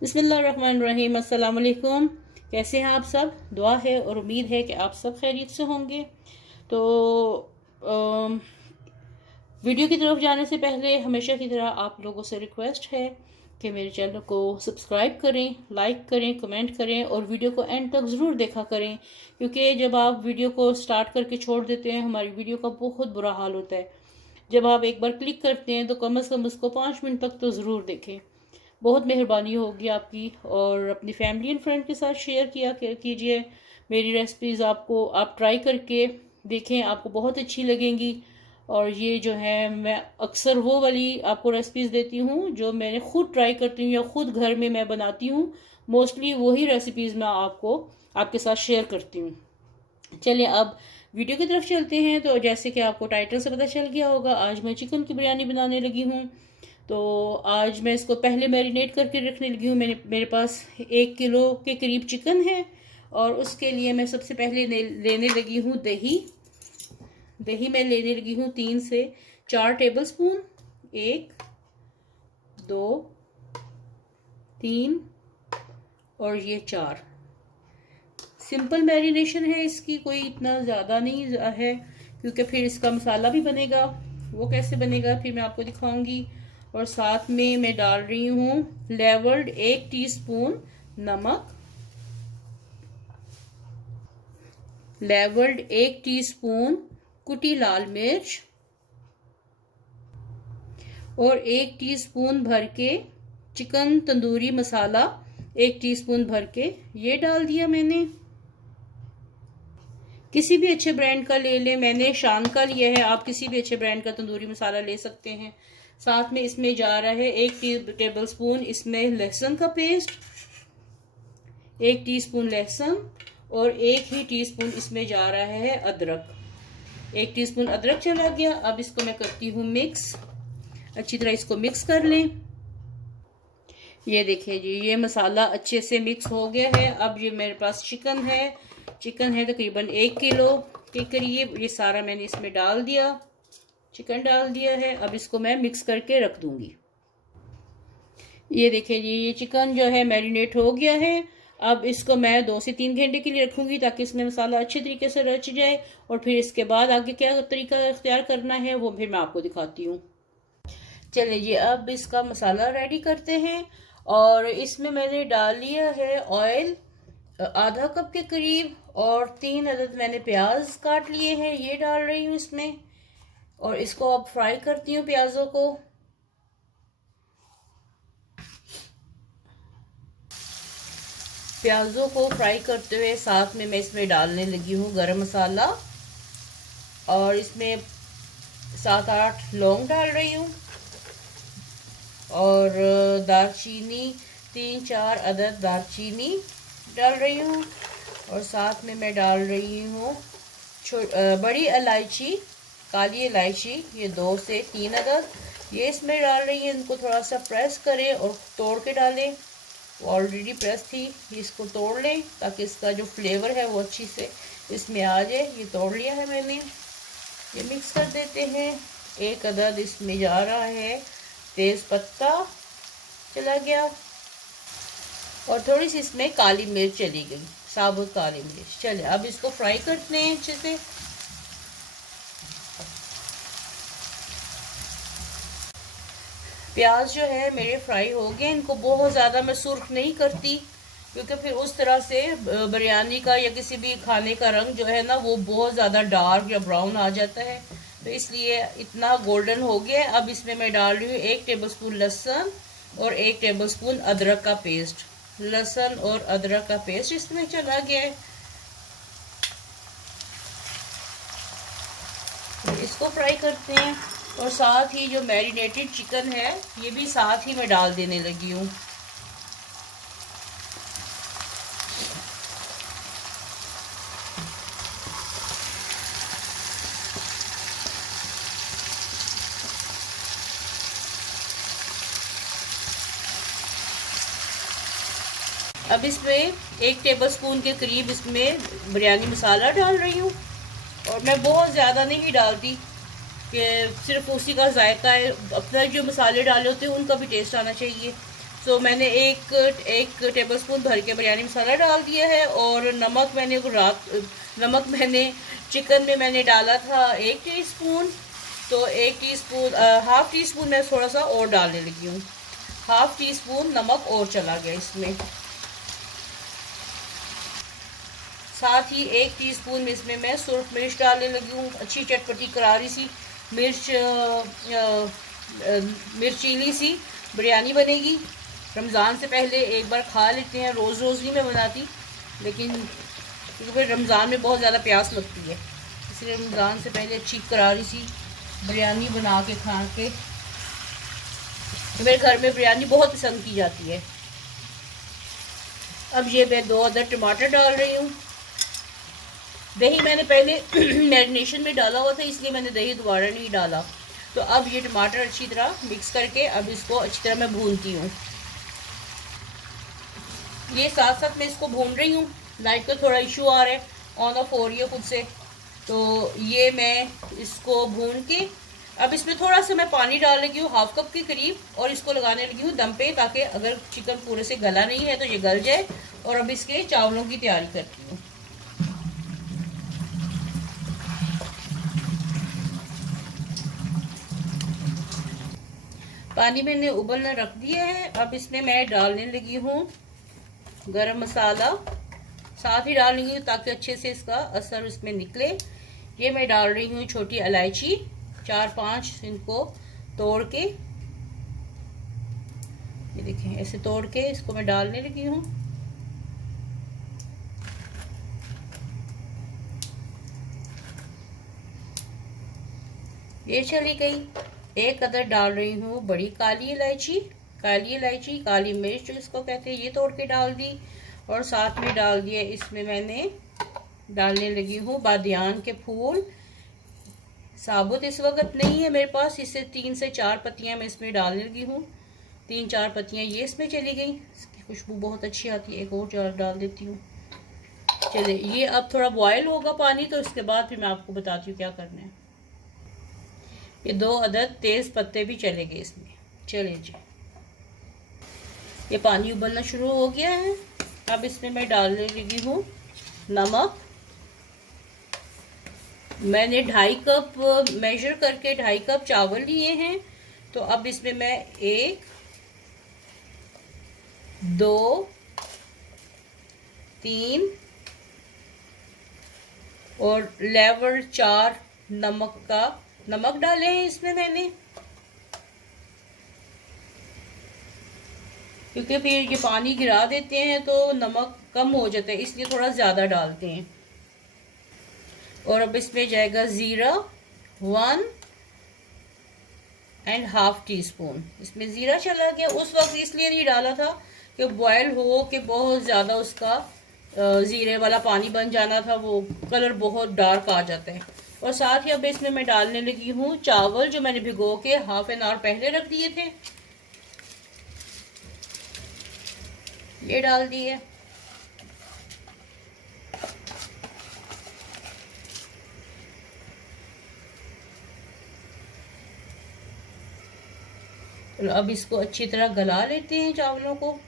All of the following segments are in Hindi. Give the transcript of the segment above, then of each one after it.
बिस्मिल्लाहिर्रहमानिर्रहीम। अस्सलाम वालेकुम। कैसे हैं आप सब? दुआ है और उम्मीद है कि आप सब खैरियत से होंगे। तो अम, वीडियो की तरफ जाने से पहले हमेशा की तरह आप लोगों से रिक्वेस्ट है कि मेरे चैनल को सब्सक्राइब करें, लाइक करें, कमेंट करें और वीडियो को एंड तक ज़रूर देखा करें, क्योंकि जब आप वीडियो को स्टार्ट करके छोड़ देते हैं हमारी वीडियो का बहुत बुरा हाल होता है। जब आप एक बार क्लिक करते हैं तो कम से कम उसको 5 मिनट तक तो ज़रूर देखें। बहुत मेहरबानी होगी आपकी। और अपनी फैमिली एंड फ्रेंड के साथ शेयर कीजिए मेरी रेसिपीज़। आप ट्राई करके देखें, आपको बहुत अच्छी लगेंगी। और ये जो है मैं अक्सर वो वाली आपको रेसिपीज़ देती हूँ जो मैंने खुद ट्राई करती हूँ या खुद घर में मैं बनाती हूँ। मोस्टली वही रेसिपीज़ मैं आपको आपके साथ शेयर करती हूँ। चलिए अब वीडियो की तरफ चलते हैं। तो जैसे कि आपको टाइटल से पता चल गया होगा, आज मैं चिकन की बिरयानी बनाने लगी हूँ। तो आज मैं इसको पहले मैरिनेट करके रखने लगी हूँ। मेरे पास 1 किलो के करीब चिकन है और उसके लिए मैं सबसे पहले लेने लगी हूँ दही। दही मैं लेने लगी हूँ 3 से 4 टेबलस्पून। 1, 2, 3 और ये 4। सिंपल मैरिनेशन है इसकी, कोई इतना ज़्यादा नहीं है, क्योंकि फिर इसका मसाला भी बनेगा। वो कैसे बनेगा फिर मैं आपको दिखाऊंगी। और साथ में मैं डाल रही हूँ लेवल्ड 1 टीस्पून नमक, लेवल्ड 1 टीस्पून कुटी लाल मिर्च और 1 टीस्पून भर के चिकन तंदूरी मसाला। 1 टीस्पून भर के ये डाल दिया मैंने। किसी भी अच्छे ब्रांड का ले लें, मैंने शान का लिया है, आप किसी भी अच्छे ब्रांड का तंदूरी मसाला ले सकते हैं। साथ में इसमें जा रहा है 1 टेबलस्पून इसमें लहसुन का पेस्ट, 1 टीस्पून लहसुन और 1 ही टीस्पून इसमें जा रहा है अदरक। 1 टीस्पून अदरक चला गया। अब इसको मैं करती हूँ मिक्स, अच्छी तरह इसको मिक्स कर लें। ये देखिए जी, ये मसाला अच्छे से मिक्स हो गया है। अब ये मेरे पास चिकन है तकरीबन 1 किलो के करीब। ये सारा मैंने इसमें डाल दिया, चिकन डाल दिया है। अब इसको मैं मिक्स करके रख दूंगी। ये देखिए जी, ये चिकन जो है मैरिनेट हो गया है। अब इसको मैं 2 से 3 घंटे के लिए रखूंगी ताकि इसमें मसाला अच्छे तरीके से रच जाए। और फिर इसके बाद आगे क्या तरीका इख्तियार करना है वो फिर मैं आपको दिखाती हूँ। चलिए जी, अब इसका मसाला रेडी करते हैं। और इसमें मैंने डाल लिया है ऑयल आधा कप के करीब और 3 अदद मैंने प्याज काट लिए हैं, ये डाल रही हूँ इसमें। और इसको अब फ्राई करती हूँ प्याजों को। प्याजों को फ्राई करते हुए साथ में मैं इसमें डालने लगी हूँ गरम मसाला और इसमें 7-8 लौंग डाल रही हूँ और दालचीनी 3-4 अदद दालचीनी डाल रही हूँ। और साथ में मैं डाल रही हूँ बड़ी इलायची, काली इलायची, ये 2 से 3 अदद ये इसमें डाल रही है। इनको थोड़ा सा प्रेस करें और तोड़ के डालें। ऑलरेडी प्रेस थी, इसको तोड़ लें ताकि इसका जो फ्लेवर है वो अच्छी से इसमें आ जाए। ये तोड़ लिया है मैंने। ये मिक्स कर देते हैं। 1 अदद इसमें जा रहा है तेज पत्ता चला गया और थोड़ी सी इसमें काली मिर्च चली गई, साबुत काली मिर्च। चलिए अब इसको फ्राई करते हैं अच्छे से। प्याज जो है मेरे फ्राई हो गए। इनको बहुत ज़्यादा मैं सुर्ख नहीं करती, क्योंकि फिर उस तरह से बिरयानी का या किसी भी खाने का रंग जो है ना वो बहुत ज़्यादा डार्क या ब्राउन आ जाता है। तो इसलिए इतना गोल्डन हो गया। अब इसमें मैं डाल रही हूँ 1 टेबलस्पून लहसुन और 1 टेबलस्पून अदरक का पेस्ट। लहसुन और अदरक का पेस्ट इसमें चला गया है। तो इसको फ्राई करते हैं और साथ ही जो मैरिनेटेड चिकन है ये भी साथ ही मैं डाल देने लगी हूँ। अब इसमें 1 टेबलस्पून के करीब इसमें बिरयानी मसाला डाल रही हूँ। और मैं बहुत ज़्यादा नहीं डालती कि सिर्फ उसी का जायका है, अपना जो मसाले डाले होते हैं उनका भी टेस्ट आना चाहिए। तो मैंने एक टेबलस्पून भर के बिरयानी मसाला डाल दिया है। और नमक मैंने चिकन में मैंने डाला था 1 टीस्पून। तो 1 टीस्पून, हाफ़ टी स्पून मैं थोड़ा सा और डालने लगी हूँ। हाफ़ टी स्पून नमक और चला गया इसमें। साथ ही 1 टीस्पून इसमें मैं सुरख मिर्च डालने लगी हूँ। अच्छी चटपटी करारी सी मिर्चीली सी बिरयानी बनेगी। रमज़ान से पहले एक बार खा लेते हैं। रोज़ रोज़ नहीं मैं बनाती, लेकिन क्योंकि फिर रमज़ान में बहुत ज़्यादा प्यास लगती है, इसलिए रमज़ान से पहले अच्छी करारी सी बिरयानी बना के खा के। मेरे घर में बिरयानी बहुत पसंद की जाती है। अब ये मैं 2 अदर टमाटर डाल रही हूँ। दही मैंने पहले मैरिनेशन में डाला हुआ था, इसलिए मैंने दही दोबारा नहीं डाला। तो अब ये टमाटर अच्छी तरह मिक्स करके अब इसको अच्छी तरह मैं भूनती हूँ। ये साथ साथ मैं इसको भून रही हूँ। लाइट का थोड़ा इशू आ रहा है, ऑन ऑफ हो रही है खुद से। तो ये मैं इसको भून के अब इसमें थोड़ा सा मैं पानी डाल लगी हूँ, 1/2 कप के करीब, और इसको लगाने लगी हूँ दम पे, ताकि अगर चिकन पूरे से गला नहीं है तो ये गल जाए। और अब इसके चावलों की तैयारी करती हूँ। पानी मैंने उबलना रख दिया है। अब इसमें मैं डालने लगी हूँ गरम मसाला, साथ ही डाल रही हूँ ताकि अच्छे से इसका असर इसमें निकले। ये मैं डाल रही हूँ छोटी इलायची 4-5, इनको तोड़ के, ये देखें ऐसे तोड़ के इसको मैं डालने लगी हूँ। ये चली गई। एक अदर डाल रही हूँ बड़ी काली इलायची, काली मिर्च जो इसको कहते हैं, ये तोड़ के डाल दी। और साथ में डाल दिया इसमें मैंने डालने लगी हूँ बादियान के फूल। साबुत इस वक्त नहीं है मेरे पास, इससे 3 से 4 पत्तियाँ मैं इसमें डालने लगी हूँ। 3-4 पत्तियाँ ये इसमें चली गई। इसकी खुशबू बहुत अच्छी आती है। एक और चार डाल देती हूँ। चलिए ये अब थोड़ा बॉयल होगा पानी, तो इसके बाद फिर मैं आपको बताती हूँ क्या करना है। ये 2 अदद तेज़ पत्ते भी चले गए इसमें। चलिए जी, ये पानी उबलना शुरू हो गया है। अब इसमें मैं डालने लगी हूँ नमक। मैंने 2.5 कप मेजर करके 2.5 कप चावल लिए हैं। तो अब इसमें मैं 1, 2, 3 और लेवल 4 नमक डाले हैं इसमें मैंने, क्योंकि फिर ये पानी गिरा देते हैं तो नमक कम हो जाता है, इसलिए थोड़ा ज़्यादा डालते हैं। और अब इसमें जाएगा ज़ीरा 1.5 टीस्पून। इसमें ज़ीरा चला गया। उस वक्त इसलिए नहीं डाला था कि बॉयल हो के बहुत ज़्यादा उसका ज़ीरे वाला पानी बन जाना था, वो कलर बहुत डार्क आ जाता है। और साथ ही अब इसमें मैं डालने लगी हूँ चावल जो मैंने भिगो के ½ एन आवर पहले रख दिए थे, ये डाल दिए। तो अब इसको अच्छी तरह गला लेते हैं चावलों को।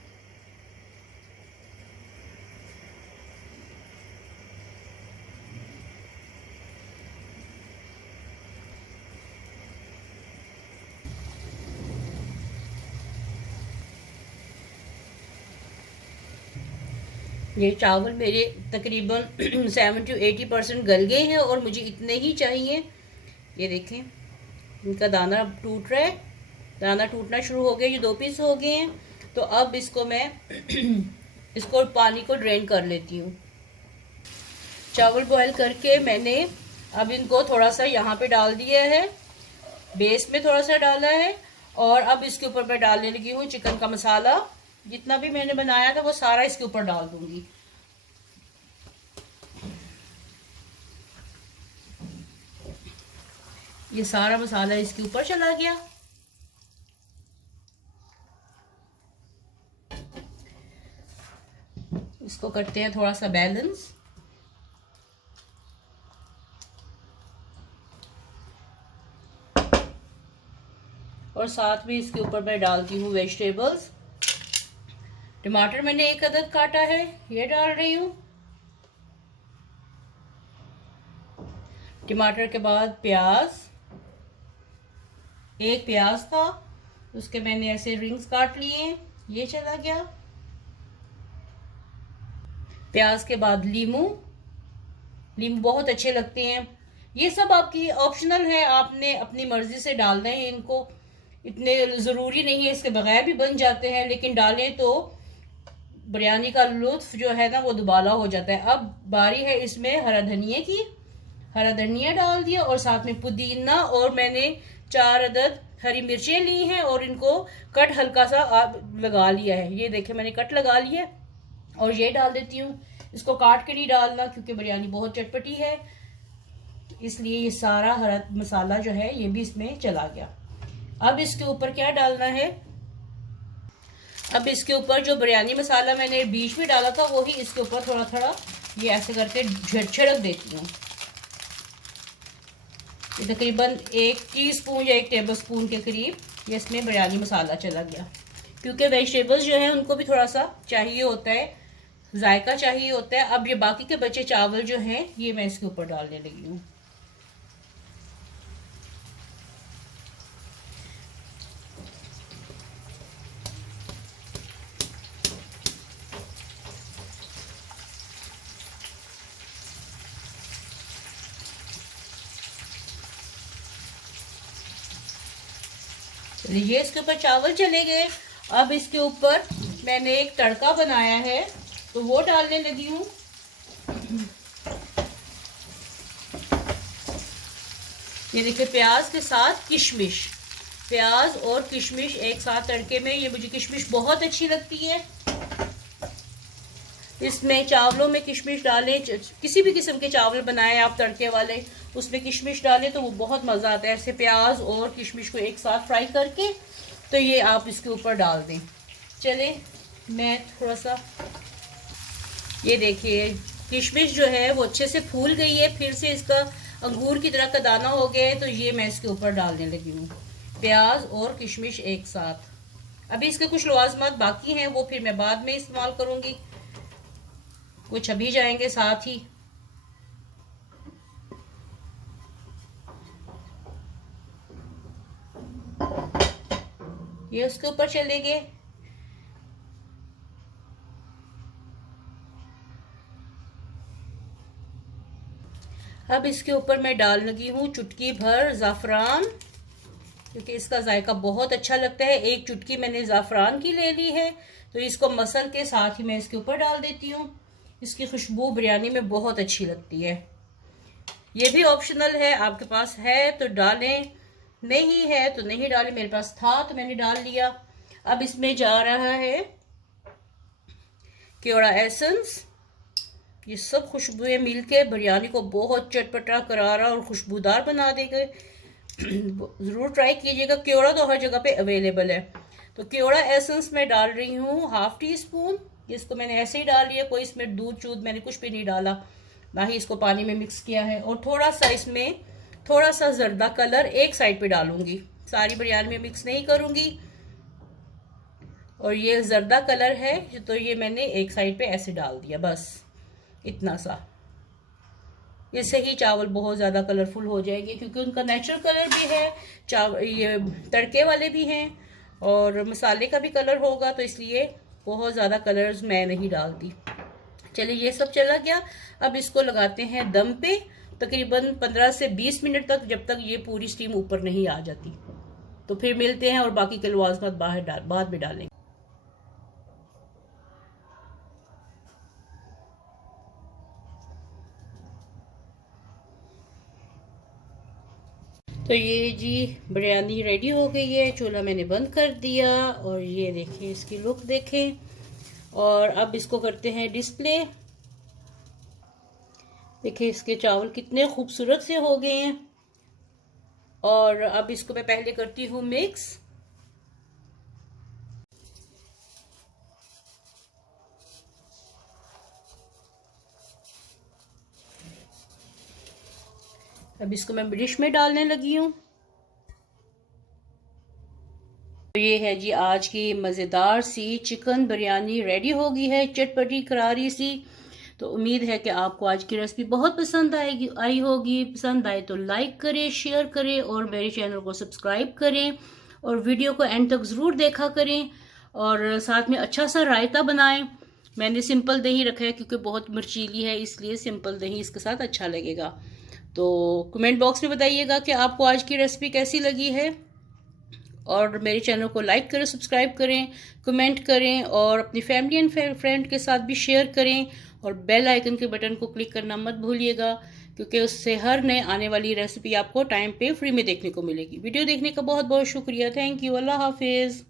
ये चावल मेरे तकरीबन 70 to 80% गल गए हैं और मुझे इतने ही चाहिए। ये देखें इनका दाना टूट रहा है, दाना टूटना शुरू हो गया। ये 2 पीस हो गए हैं। तो अब इसको मैं इसको पानी को ड्रेन कर लेती हूँ। चावल बॉयल करके मैंने अब इनको थोड़ा सा यहाँ पे डाल दिया है, बेस में थोड़ा सा डाला है। और अब इसके ऊपर मैं डालने लगी हूँ चिकन का मसाला। जितना भी मैंने बनाया था वो सारा इसके ऊपर डाल दूंगी। ये सारा मसाला इसके ऊपर चला गया। इसको करते हैं थोड़ा सा बैलेंस। और साथ में इसके ऊपर मैं डालती हूँ वेजिटेबल्स। टमाटर मैंने 1 अदद काटा है, ये डाल रही हूँ। टमाटर के बाद प्याज, 1 प्याज था, उसके मैंने ऐसे रिंग्स काट लिए, ये चला गया। प्याज के बाद लीमू, लीमू बहुत अच्छे लगते हैं। ये सब आपकी ऑप्शनल है, आपने अपनी मर्जी से डालना है इनको, इतने ज़रूरी नहीं है, इसके बगैर भी बन जाते हैं, लेकिन डालें तो बिरयानी का लुत्फ जो है ना वो दुबाला हो जाता है। अब बारी है इसमें हरा धनिया की, हरा धनिया डाल दिया और साथ में पुदीना, और मैंने 4 अदद हरी मिर्चें ली हैं और इनको कट हल्का सा लगा लिया है। ये देखें मैंने कट लगा लिया है और ये डाल देती हूँ। इसको काट के नहीं डालना क्योंकि बिरयानी बहुत चटपटी है, इसलिए ये सारा हरा मसाला जो है ये भी इसमें चला गया। अब इसके ऊपर क्या डालना है, अब इसके ऊपर जो बिरयानी मसाला मैंने बीच में डाला था वो ही इसके ऊपर थोड़ा थोड़ा ये ऐसे करके छिड़क देती हूँ। ये तकरीबन 1 टीस्पून या 1 टेबलस्पून के करीब ये इसमें बिरयानी मसाला चला गया, क्योंकि वेजिटेबल्स जो है उनको भी थोड़ा सा चाहिए होता है, जायका चाहिए होता है। अब ये बाकी के बचे चावल जो हैं ये मैं इसके ऊपर डालने लगी हूँ। ये इसके ऊपर चावल चले गए। अब इसके ऊपर मैंने एक तड़का बनाया है तो वो डालने लगी हूँ। ये देखिए प्याज के साथ किशमिश, प्याज और किशमिश एक साथ तड़के में, ये मुझे किशमिश बहुत अच्छी लगती है। इसमें चावलों में किशमिश डालें, किसी भी किस्म के चावल बनाएं आप तड़के वाले, उसमें किशमिश डालें तो वो बहुत मज़ा आता है। ऐसे प्याज और किशमिश को एक साथ फ्राई करके तो ये आप इसके ऊपर डाल दें। चले मैं थोड़ा सा, ये देखिए किशमिश जो है वो अच्छे से फूल गई है, फिर से इसका अंगूर की तरह का दाना हो गया है, तो ये मैं इसके ऊपर डालने लगी हूँ प्याज और किशमिश एक साथ। अभी इसके कुछ लवाजमात बाकी हैं वो फिर मैं बाद में इस्तेमाल करूँगी, कुछ अभी जाएंगे साथ ही। ये उसके ऊपर चले गए। अब इसके ऊपर मैं डाल लगी हूँ चुटकी भर ज़ाफ़रान, क्योंकि इसका जायका बहुत अच्छा लगता है। 1 चुटकी मैंने ज़ाफ़रान की ले ली है, तो इसको मसल के साथ ही मैं इसके ऊपर डाल देती हूँ। इसकी खुशबू बिरयानी में बहुत अच्छी लगती है। ये भी ऑप्शनल है, आपके पास है तो डालें, नहीं है तो नहीं डालें। मेरे पास था तो मैंने डाल लिया। अब इसमें जा रहा है केवड़ा एसेंस। ये सब खुशबुएं मिलके बिरयानी को बहुत चटपटा, करारा और खुशबूदार बना देंगे। ज़रूर ट्राई कीजिएगा। केवड़ा तो हर जगह पे अवेलेबल है। तो केवड़ा एसेंस मैं डाल रही हूँ 1/2 टीस्पून। इसको मैंने ऐसे ही डाल लिया, कोई इसमें दूध चूध मैंने कुछ भी नहीं डाला, ना ही इसको पानी में मिक्स किया है। और थोड़ा सा इसमें थोड़ा सा जर्दा कलर एक साइड पे डालूंगी, सारी बिरयानी में मिक्स नहीं करूँगी। और ये जर्दा कलर है तो ये मैंने एक साइड पे ऐसे डाल दिया, बस इतना सा। इससे ही चावल बहुत ज़्यादा कलरफुल हो जाएंगे, क्योंकि उनका नेचुरल कलर भी है, चावल ये तड़के वाले भी हैं और मसाले का भी कलर होगा, तो इसलिए बहुत ज़्यादा कलर्स मैं नहीं डालती। चलिए ये सब चला गया। अब इसको लगाते हैं दम पे तकरीबन 15 से 20 मिनट तक, जब तक ये पूरी स्टीम ऊपर नहीं आ जाती। तो फिर मिलते हैं और बाकी के लवाजमात बाद में डालेंगे। तो ये जी बिरयानी रेडी हो गई है। चूल्हा मैंने बंद कर दिया और ये देखिए इसकी लुक देखें। और अब इसको करते हैं डिस्प्ले। देखिए इसके चावल कितने खूबसूरत से हो गए हैं। और अब इसको मैं पहले करती हूँ मिक्स। अब इसको मैं डिश में डालने लगी हूँ। तो ये है जी आज की मज़ेदार सी चिकन बिरयानी रेडी हो गई है, चटपटी करारी सी। तो उम्मीद है कि आपको आज की रेसिपी बहुत पसंद आई होगी। पसंद आए तो लाइक करें, शेयर करें और मेरे चैनल को सब्सक्राइब करें और वीडियो को एंड तक ज़रूर देखा करें। और साथ में अच्छा सा रायता बनाएं। मैंने सिंपल दही रखा है क्योंकि बहुत मिर्चीली है, इसलिए सिंपल दही इसके साथ अच्छा लगेगा। तो कमेंट बॉक्स में बताइएगा कि आपको आज की रेसिपी कैसी लगी है और मेरे चैनल को लाइक करें, सब्सक्राइब करें, कमेंट करें और अपनी फैमिली एंड फ्रेंड के साथ भी शेयर करें और बेल आइकन के बटन को क्लिक करना मत भूलिएगा क्योंकि उससे हर नए आने वाली रेसिपी आपको टाइम पे फ्री में देखने को मिलेगी। वीडियो देखने का बहुत बहुत शुक्रिया। Thank you. अल्लाह हाफिज़।